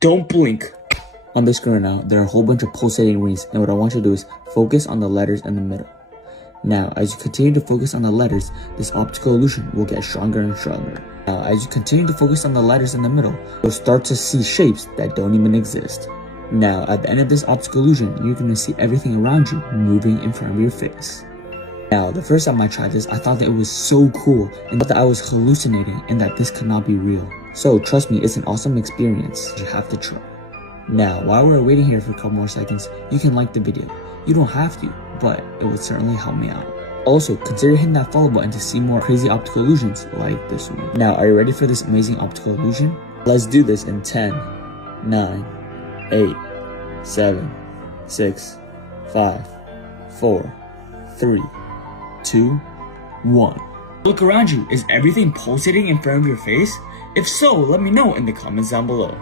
Don't blink. On the screen now, there are a whole bunch of pulsating rings, and what I want you to do is focus on the letters in the middle. Now, as you continue to focus on the letters, this optical illusion will get stronger and stronger. Now, as you continue to focus on the letters in the middle, you'll start to see shapes that don't even exist. Now, at the end of this optical illusion, you're going to see everything around you moving in front of your face. Now, the first time I tried this, I thought that it was so cool and that I was hallucinating and that this could not be real. So, trust me, it's an awesome experience. You have to try. Now, while we're waiting here for a couple more seconds, you can like the video. You don't have to, but it would certainly help me out. Also, consider hitting that follow button to see more crazy optical illusions like this one. Now, are you ready for this amazing optical illusion? Let's do this in 10, 9, 8, 7, 6, 5, 4, 3, 2, 1. Look around you. Is everything pulsating in front of your face? If so, let me know in the comments down below.